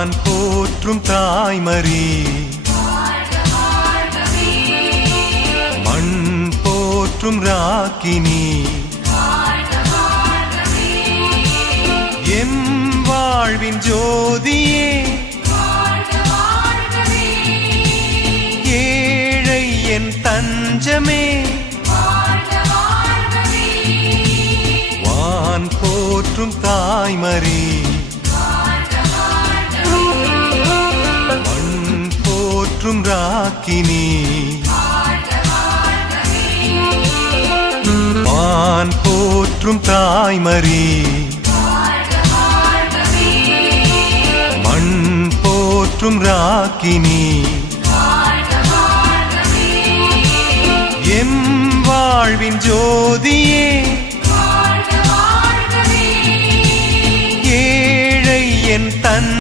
வான் போற்றும் தாய்மரி, மண் போற்றும் ராக்கினி, எம் வாழ்வின் ஜோதியே, ஏழை என் தஞ்சமே, வான் போற்றும் தாய்மரி, மண் போற்றும் ராக்கினி, வான் போற்றும் தாய்மரி, மண் போற்றும் ராக்கினி, எம் வாழ்வின் ஜோதியே, ஏழை என் தன்